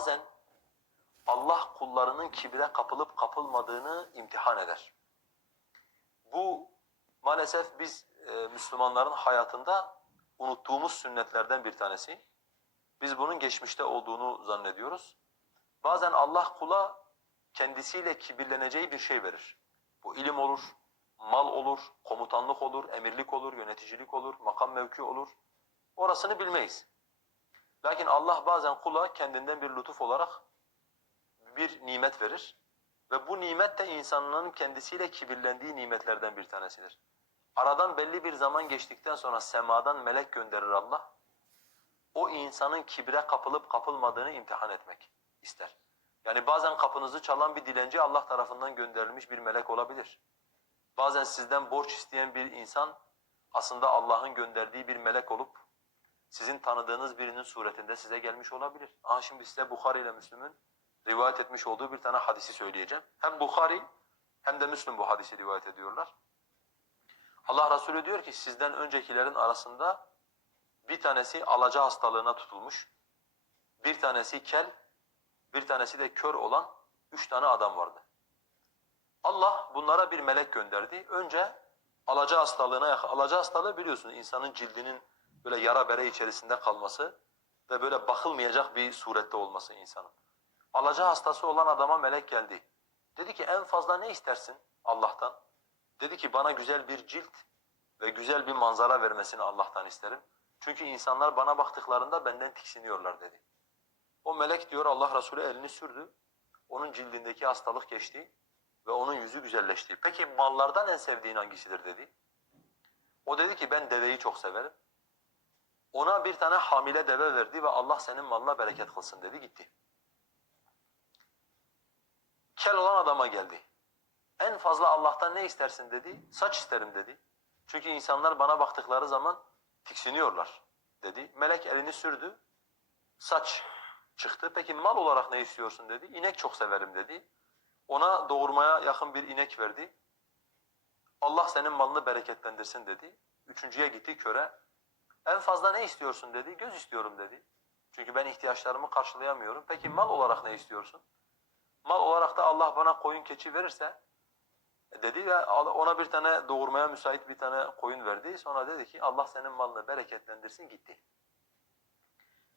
bazen Allah kullarının kibre kapılıp kapılmadığını imtihan eder. Bu maalesef biz e, Müslümanların hayatında unuttuğumuz sünnetlerden bir tanesi. Biz bunun geçmişte olduğunu zannediyoruz. Bazen Allah kula kendisiyle kibirleneceği bir şey verir. Bu ilim olur, mal olur, komutanlık olur, emirlik olur, yöneticilik olur, makam mevki olur. Orasını bilmeyiz. Lakin Allah bazen kula kendinden bir lütuf olarak bir nimet verir. Ve bu nimet de insanların kendisiyle kibirlendiği nimetlerden bir tanesidir. Aradan belli bir zaman geçtikten sonra semadan melek gönderir Allah. O insanın kibre kapılıp kapılmadığını imtihan etmek ister. Yani bazen kapınızı çalan bir dilenci Allah tarafından gönderilmiş bir melek olabilir. Bazen sizden borç isteyen bir insan aslında Allah'ın gönderdiği bir melek olup sizin tanıdığınız birinin suretinde size gelmiş olabilir. Aha şimdi size Bukhari ile Müslüm'ün rivayet etmiş olduğu bir tane hadisi söyleyeceğim. Hem Bukhari hem de Müslüm bu hadisi rivayet ediyorlar. Allah Resulü diyor ki sizden öncekilerin arasında bir tanesi alaca hastalığına tutulmuş, bir tanesi kel, bir tanesi de kör olan üç tane adam vardı. Allah bunlara bir melek gönderdi. Önce alaca hastalığına, alaca hastalığı biliyorsunuz insanın cildinin böyle yara bere içerisinde kalması ve böyle bakılmayacak bir surette olması insanın. Alaca hastası olan adama melek geldi. Dedi ki en fazla ne istersin Allah'tan? Dedi ki bana güzel bir cilt ve güzel bir manzara vermesini Allah'tan isterim. Çünkü insanlar bana baktıklarında benden tiksiniyorlar dedi. O melek diyor Allah Resulü elini sürdü. Onun cildindeki hastalık geçti ve onun yüzü güzelleşti. Peki mallardan en sevdiğin hangisidir dedi. O dedi ki ben deveyi çok severim. Ona bir tane hamile deve verdi ve Allah senin malına bereket kılsın dedi gitti. Kel olan adama geldi. En fazla Allah'tan ne istersin dedi. Saç isterim dedi. Çünkü insanlar bana baktıkları zaman tiksiniyorlar dedi. Melek elini sürdü. Saç çıktı. Peki mal olarak ne istiyorsun dedi. İnek çok severim dedi. Ona doğurmaya yakın bir inek verdi. Allah senin malını bereketlendirsin dedi. Üçüncüye gitti köre. En fazla ne istiyorsun dedi. Göz istiyorum dedi. Çünkü ben ihtiyaçlarımı karşılayamıyorum. Peki mal olarak ne istiyorsun? Mal olarak da Allah bana koyun keçi verirse dedi ve ona bir tane doğurmaya müsait bir tane koyun verdi. Sonra dedi ki Allah senin malını bereketlendirsin gitti.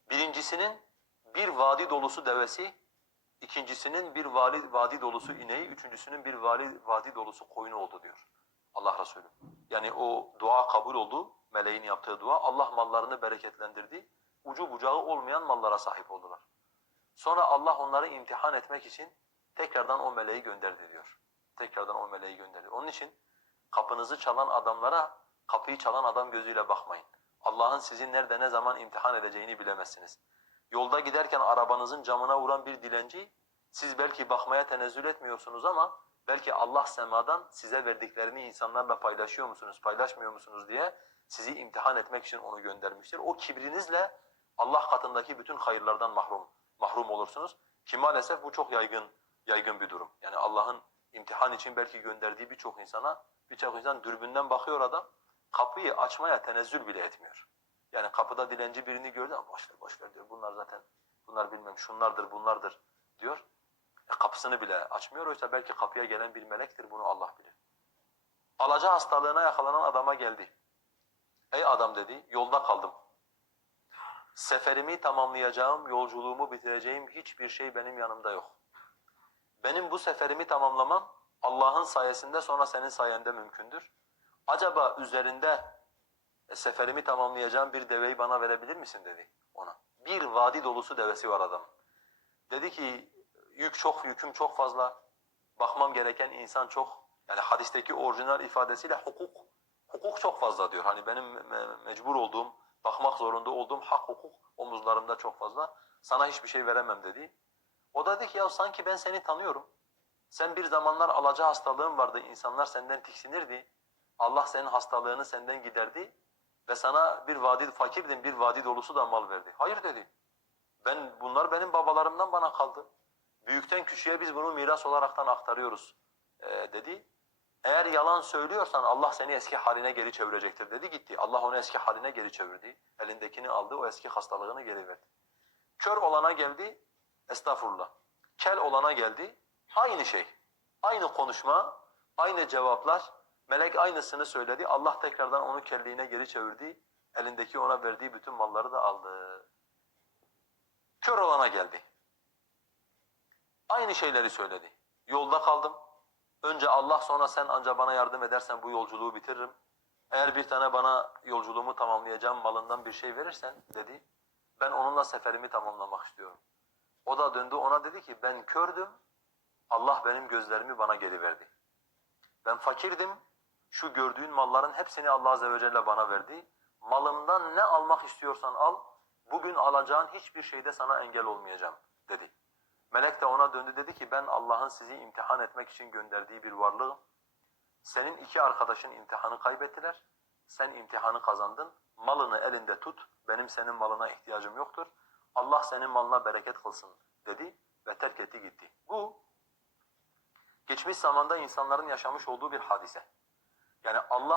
Birincisinin bir vadi dolusu devesi, ikincisinin bir vadi, vadi dolusu ineği, üçüncüsünün bir vadi, vadi dolusu koyunu oldu diyor Allah Resulü. Yani o dua kabul oldu, meleğin yaptığı dua. Allah mallarını bereketlendirdi. Ucu bucağı olmayan mallara sahip oldular. Sonra Allah onları imtihan etmek için tekrardan o meleği gönderdi diyor. Tekrardan o meleği gönderdi. Onun için kapınızı çalan adamlara kapıyı çalan adam gözüyle bakmayın. Allah'ın sizi nerede ne zaman imtihan edeceğini bilemezsiniz. Yolda giderken arabanızın camına vuran bir dilenci, siz belki bakmaya tenezzül etmiyorsunuz ama belki Allah semadan size verdiklerini insanlarla paylaşıyor musunuz, paylaşmıyor musunuz diye sizi imtihan etmek için onu göndermiştir. O kibrinizle Allah katındaki bütün hayırlardan mahrum mahrum olursunuz. Ki maalesef bu çok yaygın yaygın bir durum. Yani Allah'ın imtihan için belki gönderdiği birçok insana, birçok insan dürbünden bakıyor adam, kapıyı açmaya tenezzül bile etmiyor. Yani kapıda dilenci birini gördü ama boş ver, boş ver diyor. Bunlar zaten, bunlar bilmem şunlardır, bunlardır diyor. Kapısını bile açmıyor. Oysa belki kapıya gelen bir melektir, bunu Allah bilir. Alaca hastalığına yakalanan adama geldi. Ey adam dedi, yolda kaldım. Seferimi tamamlayacağım, yolculuğumu bitireceğim hiçbir şey benim yanımda yok. Benim bu seferimi tamamlamam Allah'ın sayesinde sonra senin sayende mümkündür. Acaba üzerinde e, seferimi tamamlayacağım bir deveyi bana verebilir misin dedi ona. Bir vadi dolusu devesi var adam. Dedi ki yük çok, yüküm çok fazla. Bakmam gereken insan çok. Yani hadisteki orijinal ifadesiyle hukuk, hukuk çok fazla diyor. Hani benim me mecbur olduğum, bakmak zorunda olduğum hak hukuk omuzlarımda çok fazla. Sana hiçbir şey veremem dedi. O da dedi ki ya sanki ben seni tanıyorum. Sen bir zamanlar alaca hastalığın vardı, insanlar senden tiksinirdi. Allah senin hastalığını senden giderdi ve sana bir vadi fakirdin, bir vadi dolusu da mal verdi. Hayır dedi. Ben bunlar benim babalarımdan bana kaldı. Büyükten küçüğe biz bunu miras olaraktan aktarıyoruz ee, dedi. Eğer yalan söylüyorsan Allah seni eski haline geri çevirecektir dedi gitti. Allah onu eski haline geri çevirdi. Elindekini aldı, o eski hastalığını geri verdi. Kör olana geldi, Estağfurullah. Kel olana geldi. Aynı şey. Aynı konuşma, aynı cevaplar. Melek aynısını söyledi. Allah tekrardan onu kelliğine geri çevirdi. Elindeki ona verdiği bütün malları da aldı. Kör olana geldi. Aynı şeyleri söyledi. Yolda kaldım. Önce Allah sonra sen anca bana yardım edersen bu yolculuğu bitiririm. Eğer bir tane bana yolculuğumu tamamlayacağım malından bir şey verirsen dedi. Ben onunla seferimi tamamlamak istiyorum. O da döndü ona dedi ki ben kördüm. Allah benim gözlerimi bana geri verdi. Ben fakirdim. Şu gördüğün malların hepsini Allah Azze ve Celle bana verdi. Malımdan ne almak istiyorsan al. Bugün alacağın hiçbir şeyde sana engel olmayacağım dedi. Melek de ona döndü dedi ki ben Allah'ın sizi imtihan etmek için gönderdiği bir varlığım. Senin iki arkadaşın imtihanı kaybettiler. Sen imtihanı kazandın. Malını elinde tut. Benim senin malına ihtiyacım yoktur. Allah senin malına bereket kılsın dedi ve terk etti gitti. Bu geçmiş zamanda insanların yaşamış olduğu bir hadise. Yani Allah